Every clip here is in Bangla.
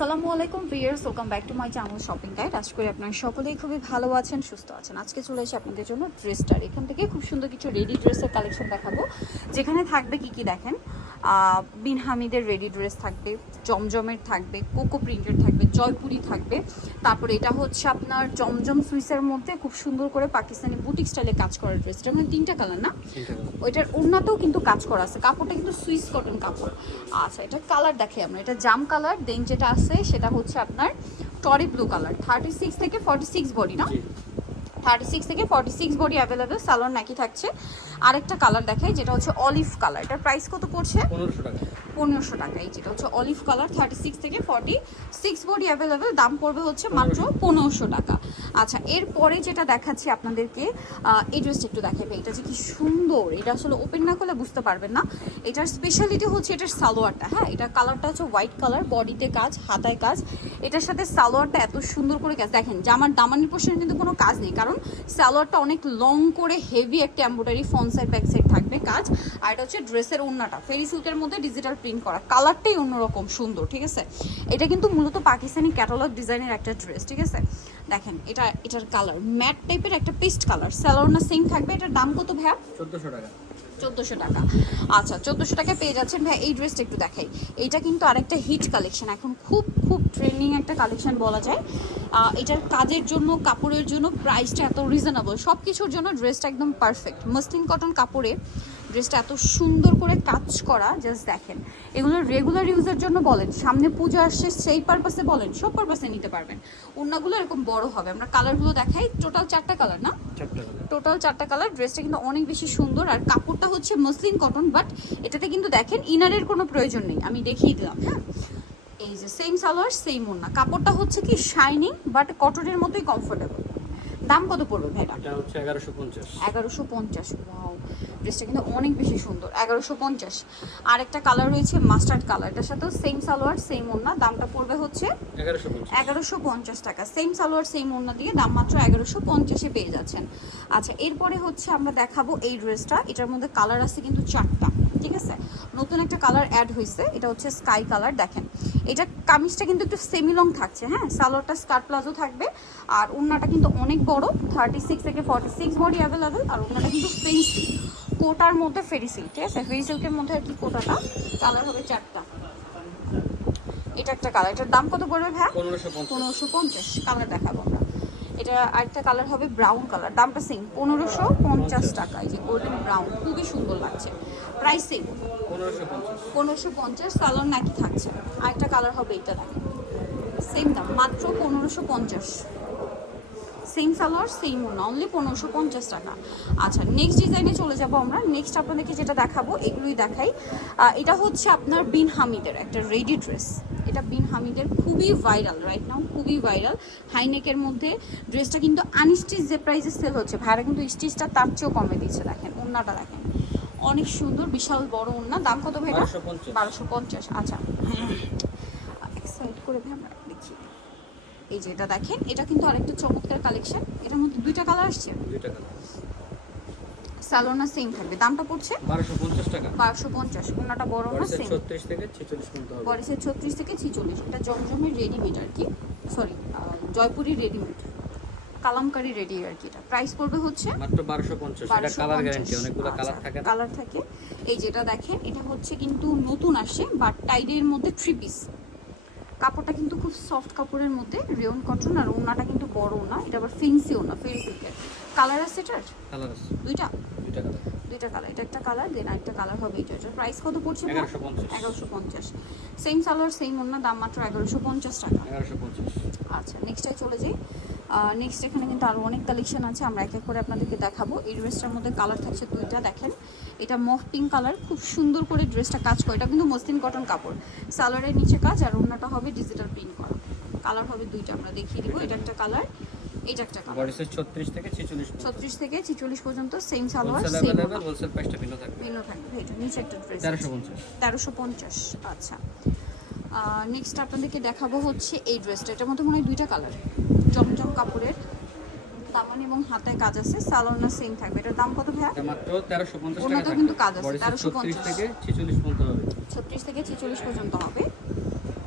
আসসালামু আলাইকুম viewers welcome back to my channel shopping guide আশা করি আপনারা সকলেই খুবই ভালো আছেন, সুস্থ আছেন। আজকে চলে এসে আপনাদের জন্য ড্রেসটার এখান থেকে খুব সুন্দর কিছু রেডি ড্রেসের কালেকশন দেখাবো। যেখানে থাকবে কি কি দেখেন? বিন হামিদের রেডি ড্রেস থাকবে জমজমের থাকবে কোকো প্রিন্টের থাকবে জয়পুরি থাকবে। তারপরে এটা হচ্ছে আপনার জমজম সুইসের মধ্যে খুব সুন্দর করে পাকিস্তানি বুটিক স্টাইলে কাজ করা ড্রেস এটা মানে তিনটা কালার না? ওইটার ওড়নাতেও কিন্তু কাজ করা আছে। কাপড়টা কিন্তু সুইস কটন কাপড়। আচ্ছা এটা কালার দেখে আমরা। এটা জাম কালার দেন যেটা আছে সেটা হচ্ছে আপনার টরি ব্লু কালার থার্টি সিক্স থেকে ফর্টি সিক্স বডি না থার্টি সিক্স থেকে forty six body available salwar নাকি থাকছে। আরেকটা কালার দেখাই যেটা হচ্ছে অলিভ কালার এটার প্রাইস কত পড়ছে? পনেরোশো টাকা। এই যেটা হচ্ছে অলিভ কালার থার্টি সিক্স থেকে ফর্টি সিক্স বডি অ্যাভেলেবেল দাম পড়বে হচ্ছে মাত্র পনেরোশো টাকা। আচ্ছা এরপরে যেটা দেখাচ্ছি আপনাদেরকে এই ড্রেসটা একটু দেখাবে এটা যে কি সুন্দর, এটা আসলে ওপেন না করলে বুঝতে পারবেন না। এটার স্পেশালিটি হচ্ছে এটার সালোয়ারটা হ্যাঁ? এটা কালারটা হচ্ছে হোয়াইট কালার বডিতে কাজ, হাতায় কাজ। এটার সাথে সালোয়ারটা এত সুন্দর করে কাজ, দেখেন, জামার দামানির পোর্শনে কিন্তু কোনো কাজ নেই, কারণ সালোয়ারটা অনেক লং করে হেভি একটা embroidery front side back side থাকবে কাজ। আর এটা হচ্ছে ড্রেসের ওড়নাটা ফেরি সিল্কের মধ্যে ডিজিটাল প্রিন্ট করা। কালারটাই অন্যরকম সুন্দর, ঠিক আছে? এটা কিন্তু মূলত পাকিস্তানি ক্যাটালগ ডিজাইনের একটা ড্রেস ঠিক আছে? দেখেন এটা এটার কালার ম্যাট টাইপের একটা পেস্ট কালার স্যালোনা সেম থাকবে এটার দাম কত ভাইয়া? চোদ্দোশো টাকা। চোদ্দোশো টাকা। আচ্ছা চোদ্দোশো টাকা পেয়ে যাচ্ছেন ভাই এই ড্রেসটা একটু দেখাই। এইটা কিন্তু আরেকটা হিট কালেকশন এখন খুব খুব ট্রেন্ডিং একটা কালেকশন বলা যায়। এটার কাজের জন্য কাপড়ের জন্য প্রাইসটা এত রিজনেবল সব কিছুর জন্য ড্রেসটা একদম পারফেক্ট মসলিন কটন কাপড়ে ড্রেসটা এত সুন্দর করে কাজ করা জাস্ট দেখেন। এগুলো রেগুলার ইউজের জন্য বলেন সামনে পুজো আসছে সেই পারপাসে বলেন সব পারপাসে নিতে পারবেন। ওড়নাগুলো এরকম বড় হবে। আমরা কালারগুলো দেখাই টোটাল চারটা কালার না? টোটাল চারটা কালার ড্রেসটা কিন্তু অনেক বেশি সুন্দর। আর কাপড়টা হচ্ছে মসলিন কটন বাট এটাতে কিন্তু দেখেন ইনারের কোনো প্রয়োজন নেই। আমি দেখিয়ে দিলাম হ্যাঁ? এই যে সেম সালোয়ার সেম ওড়না। কাপড়টা হচ্ছে কি শাইনিং বাট কটনের মতোই কমফোর্টেবল দাম কত পড়বে ভাইটা এটা হচ্ছে এগারোশো পঞ্চাশ। এগারোশো পঞ্চাশ ওয়াও ড্রেসটা কিন্তু অনেক বেশি সুন্দর এগারোশো পঞ্চাশ। আরেকটা কালার রয়েছে মাস্টার্ড কালার এটার সাথে সেম সালোয়ার সেম ওড়না দামটা পড়বে হচ্ছে এগারোশো পঞ্চাশ। এগারোশো পঞ্চাশ টাকা। সেম সালোয়ার সেম ওড়না দিয়ে দাম মাত্র এগারোশো পঞ্চাশে পেয়ে যাচ্ছেন। আচ্ছা এরপরে হচ্ছে আমরা দেখাবো এই ড্রেসটা এটার মধ্যে কালার আছে কিন্তু চারটা। ঠিক আছে? নতুন একটা কালার অ্যাড হয়েছে এটা হচ্ছে স্কাই কালার দেখেন। এটা কামিজটা কিন্তু একটু সেমি লং থাকছে হ্যাঁ? সালোয়ারটা স্কার্ট প্লাজো থাকবে আর ওড়নাটা কিন্তু অনেক বড় থার্টি সিক্স থেকে ফর্টি সিক্স বডি অ্যাভেলেবেল আর ওড়নাটা কিন্তু ফেন্সি কোটার মধ্যে ফেরি সিল্ক ঠিক আছে? ফেরি সিল্কের মধ্যে আর কি কোটাটা? কালার হবে চারটা। এটা একটা কালার এটার দাম কত পড়বে ভাই? পনেরোশো পঞ্চাশ। কালার দেখাবো। এটা আরেকটা কালার হবে ব্রাউন কালার দামটা সেম পনেরোশো পঞ্চাশ টাকা এই যে গোল্ডেন ব্রাউন খুবই সুন্দর লাগছে। প্রাইস সেম পনেরোশো পঞ্চাশ। কালার নাকি থাকছে। আরেকটা কালার হবে এটা দেখেন। সেম দাম মাত্র পনেরোশো পঞ্চাশ। সেম সালোয়ার সেম ওনা অনলি পনেরোশো পঞ্চাশ টাকা। আচ্ছা নেক্সট ডিজাইনে চলে যাব আমরা। নেক্সট আপনাদেরকে যেটা দেখাবো এগুলোই দেখাই। এটা হচ্ছে আপনার বিন হামিদের একটা রেডি ড্রেস এটা বিন হামিদের খুবই ভাইরাল রাইট নাও খুবই ভাইরাল হাইনেকের মধ্যে ড্রেসটা কিন্তু আনস্টিচ যে প্রাইসে সেল হচ্ছে ভাইরা কিন্তু স্টিচটা তার চেয়েও কমে দিচ্ছে দেখেন ওন্নাটা দেখেন। অনেক সুন্দর বিশাল বড় ওন্না দাম কত ভাইটা বারোশো পঞ্চাশ। আচ্ছা এক্সাইট করে ভাই আমরা। এই যে এটা দেখেন এটা কিন্তু আরেকটা চমৎকার কালেকশন এটার মধ্যে দুইটা কালার আসছে? দুই টাকা স্যালোনা সেম থাকবে। দামটা পড়ছে? বারোশো পঞ্চাশ টাকা। বারোশো পঞ্চাশ। ওনাটা বড় না সেম ছত্রিশ থেকে ছেচল্লিশ পর্যন্ত হবে। বয়সের ছত্রিশ থেকে ছিচল্লিশ। এটা জমজমের রেডিমেড আর কি। Sorry Jaipuri readymade Kalamkari ready আর কি এটা। প্রাইস পড়বে হচ্ছে মাত্র বারোশো পঞ্চাশ। এটা কালার গ্যারান্টি অনেকগুলো কালার থাকে কালার থাকে। এই যেটা দেখেন এটা হচ্ছে কিন্তু নতুন আসে বাট টাইডের মধ্যে থ্রি পিস কাপড়টা কিন্তু খুব সফট কাপড়ের মধ্যে রেয়ন কটন আর ওনাটা কিন্তু বড় না এটা আবার ফিন্সি ওনা ফেরি সিল্কের কালার আছে এটার? কালার আছে। দুইটা? দুইটা কালার দুইটা কালার এটা একটা কালার দেন আরেকটা কালার হবে এটা এটার প্রাইস কত পড়ছে এগারোশো পঞ্চাশ। এগারোশো পঞ্চাশ। সেম সালোয়ার সেম ওনা দাম মাত্র এগারোশো পঞ্চাশ টাকা। এগারোশো পঞ্চাশ। আচ্ছা নেক্সটে চলে যাই। নেক্সট এখানে কিন্তু আরও অনেক কালেকশন আছে আমরা এক এক করে আপনাদেরকে দেখাবো। এই ড্রেসটার মধ্যে কালার থাকছে দুইটা দেখেন। এটা মফ পিঙ্ক কালার খুব সুন্দর করে ড্রেসটা কাজ করে। এটা কিন্তু মসলিন কটন কাপড়। সালোয়ারের নিচে কাজ আর অন্যটা হবে ডিজিটাল প্রিন্ট করা। কালার হবে দুইটা আমরা দেখিয়ে দিব। এটা একটা কালার এটা একটা কালার থেকে পর্যন্ত। সেম সালোয়ার সেম হোলসেল প্রাইসটা ভিন্ন থাকবে। ভিন্ন থাকবে। এটা নিচে একটা ড্রেস আচ্ছা। নেক্সট আপনাদেরকে দেখাবো হচ্ছে এই ড্রেসটা এটার মধ্যে মনে হয় দুইটা কালার জমজম কাপড়ের দামান এবং হাতে কাজ আছে সালোনা সেম থাকবে। এটার দাম কত ভাইয়া? মাত্র তেরোশো পঞ্চাশ ওনাতেও টাকা কিন্তু কাজ আছে, বয়সের 1350 থেকে ছেচল্লিশ পর্যন্ত হবে। ছত্রিশ থেকে ছেচল্লিশ পর্যন্ত হবে।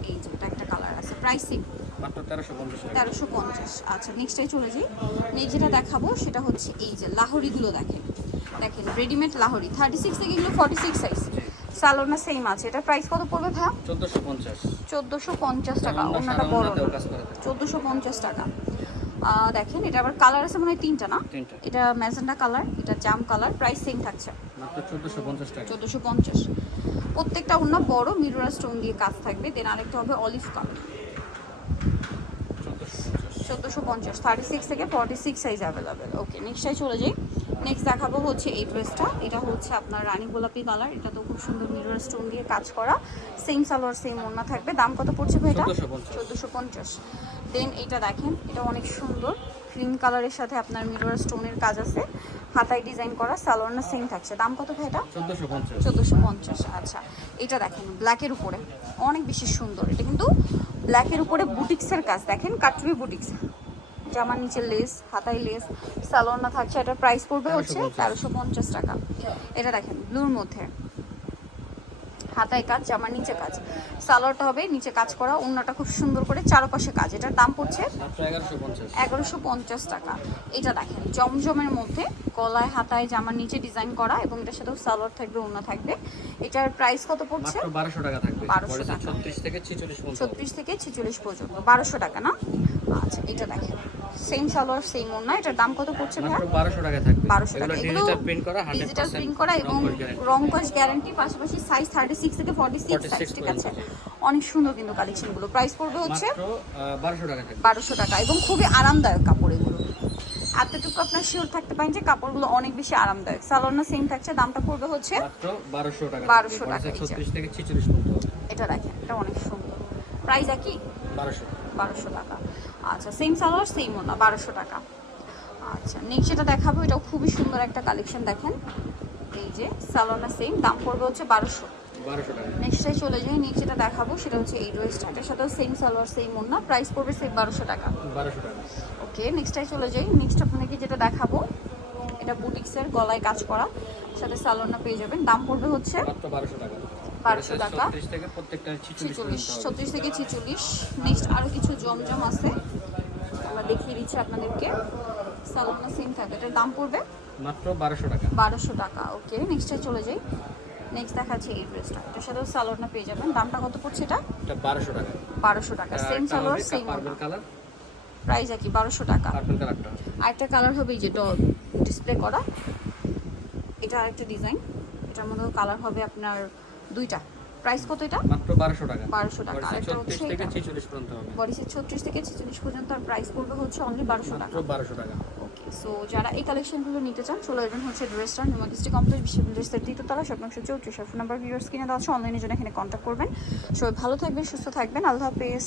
এই যে এটা একটা কালার আছে প্রাইসিং মাত্র তেরোশো পঞ্চাশ টাকা। তেরোশো পঞ্চাশ। আচ্ছা নেক্সটে চলে যাই। নেক্সট যেটা দেখাবো সেটা হচ্ছে এই যে লাহোরিগুলো দেখেন। দেখেন রেডিমেড লাহোরি। থার্টি সিক্স থেকে এগুলো ফর্টি সিক্স সাইজ সালোনা সেম আছে। এটা প্রাইস কত পড়বে পঞ্চাশ। চোদ্দোশো পঞ্চাশ টাকা সালোনা বড়। ওনাতেও কাজ করা থাকে চোদ্দোশো পঞ্চাশ টাকা। আহ, দেখেন এটা আবার কালার আছে মনে হয় তিনটা না? এটা ম্যাজেন্ডা কালার এটা জাম কালার প্রাইস সেম থাকছে। চোদ্দোশো পঞ্চাশ প্রত্যেকটা অন্য বড় মিরর স্টোন দিয়ে কাজ থাকবে। দেন আরেকটা হবে অলিভ কালার চোদ্দোশো পঞ্চাশ। থার্টি সিক্স থেকে forty six size available okay নেক্সটটাই চলে যাই। নেক্সট দেখাবো হচ্ছে এই ড্রেসটা এটা হচ্ছে আপনার রানী গোলাপি কালার এটা তো খুব সুন্দর মিরর স্টোন দিয়ে কাজ করা। সেম সালোয়ার সেম ওড়না থাকবে। দাম কত পড়ছে ভাই এটা? চোদ্দোশো পঞ্চাশ। দেন এটা দেখেন এটা অনেক সুন্দর। ক্রিম কালারের সাথে আপনার মিরর স্টোনের কাজ আছে। হাতায় ডিজাইন করা সালোয়ার না সেম থাকছে। দাম কত ভাই এটা? চোদ্দোশো পঞ্চাশ। চোদ্দোশো পঞ্চাশ আচ্ছা। এটা দেখেন ব্ল্যাকের উপরে। অনেক বেশি সুন্দর। এটা কিন্তু ব্ল্যাকের উপরে বুটিক্সের কাজ। দেখেন কাটবি বুটিক্স জামার নিচে লেস হাতায় লেস সালোয়ার না থাকছে এটার প্রাইস পড়বে হচ্ছে তেরোশো পঞ্চাশ টাকা। এটা দেখেন ব্লুর মধ্যে। হাতায় কাজ জামার নিচে কাজ। সালোয়ারটা হবে নিচে কাজ করা অন্যটা খুব সুন্দর করে চারপাশে কাজ। এটার দাম পড়ছে এগারোশো পঞ্চাশ। টাকা। এটা দেখেন জমজমের মধ্যে গলায় হাতায় জামার নিচে ডিজাইন করা এবং এটার সাথেও সালোয়ার থাকবে ওড়না থাকবে। এটার প্রাইস কত পড়ছে? বারোশো টাকা থাকবে। 1200 টাকা। ছত্রিশ থেকে ছিচল্লিশ পর্যন্ত। বারোশো টাকা না? আচ্ছা এটা দেখেন। সেম সালোয়ার সেম ওড়না। এটার দাম কত পড়ছে মাত্র বারোশো টাকা থাকবে। বারোশো টাকা। এগুলো ডিজিটাল প্রিন্ট করা হান্ড্রেড ডিজিটাল প্রিন্ট করা এবং রংকশ গ্যারান্টি পাশাপাশি সাইজ থার্টি সিক্স থেকে ফর্টি সিক্স 46 সাইজ ঠিক আছে? অনেক সুন্দর কিন্তু কালেকশনগুলো প্রাইস পড়বে হচ্ছে মাত্র বারোশো টাকা বারোশো টাকা এবং খুবই আরামদায়ক কাপড় এগুলো। এতটুকু আপনার শিওর থাকতে পারেন যে কাপড়গুলো অনেক বেশি আরামদায়ক। সালোয়ার সেম থাকছে দামটা পড়বে হচ্ছে মাত্র বারোশো টাকা 1200 টাকা, এটা দেখেন এটা অনেক সুন্দর। প্রাইস একই? বারোশো। বারোশো টাকা। আচ্ছা সেম সালোয়ার সেম ওনা বারোশো টাকা। আচ্ছা নেক্সট যেটা দেখাবো এটাও খুবই সুন্দর একটা কালেকশন দেখেন। এই যে সালোয়ারটা সেম দাম পড়বে হচ্ছে বারোশো। নেক্সটটাই চলে যাই নেক্সট যেটা দেখাবো সেটা হচ্ছে এই ড্রেসটা এটার সাথেও সেম সালোয়ার সেম ওনা প্রাইস পড়বে সেম বারোশো টাকা। বারোশো টাকা। ওকে নেক্সটটাই চলে যাই। নেক্সট আপনাকে যেটা দেখাবো এটা বুটিক্সের গলায় কাজ করা। সাথে সালোয়ারটা পেয়ে যাবেন। দাম পড়বে হচ্ছে বারোশো টাকা। 1200 টাকা। ছত্রিশ থেকে ছিচল্লিশ। ছত্রিশ থেকে নেক্সট আরও কিছু জমজম আছে। আমরা দেখিয়ে দিচ্ছি আপনাদেরকে। সালোনা সেম থাকবে। এটার দাম পড়বে মাত্র বারোশো টাকা। বারোশো টাকা। ওকে নেক্সটে চলে যাই। নেক্সট দেখাচ্ছে এই ড্রেসটা এটার সাথেও সালোয়ারটা পেয়ে যাবেন। দামটা কত পড়ছে এটা? এটা বারোশো টাকা। বারোশো টাকা। Same salwar same colour price একই বারোশো টাকা। পার্পল কালারটা আরেকটা কালার হবে যে ডিসপ্লে করা। এটা আরেকটা ডিজাইন এটার মধ্যে কালার হবে আপনার দুইটা। প্রাইস কত এটা? মাত্র বারোশো টাকা। 1200 টাকা। ছত্রিশ হচ্ছে থেকে এটা। ছেচল্লিশ পর্যন্ত হবে। বডিসের ছত্রিশ থেকে ছেচল্লিশ পর্যন্ত আর প্রাইস পড়বে হচ্ছে অনলি 1200 টাকা। মাত্র বারোশো টাকা। ওকে সো যারা এই কালেকশনগুলো নিতে চান চলে আসবেন হচ্ছে ড্রেসটা নিউমার্কিস্টি কমপ্লেক্স বিশ্ববিদ্যালয়ের দ্বিতীয়তলা একশো চৌত্রিশ নাম্বার ভিউয়ার্স কিনে দেওয়া আছে অনলাইনে জন্য এখানে কন্ট্যাক্ট করবেন। সবাই ভালো থাকবেন সুস্থ থাকবেন আল্লাহ হাফেজ।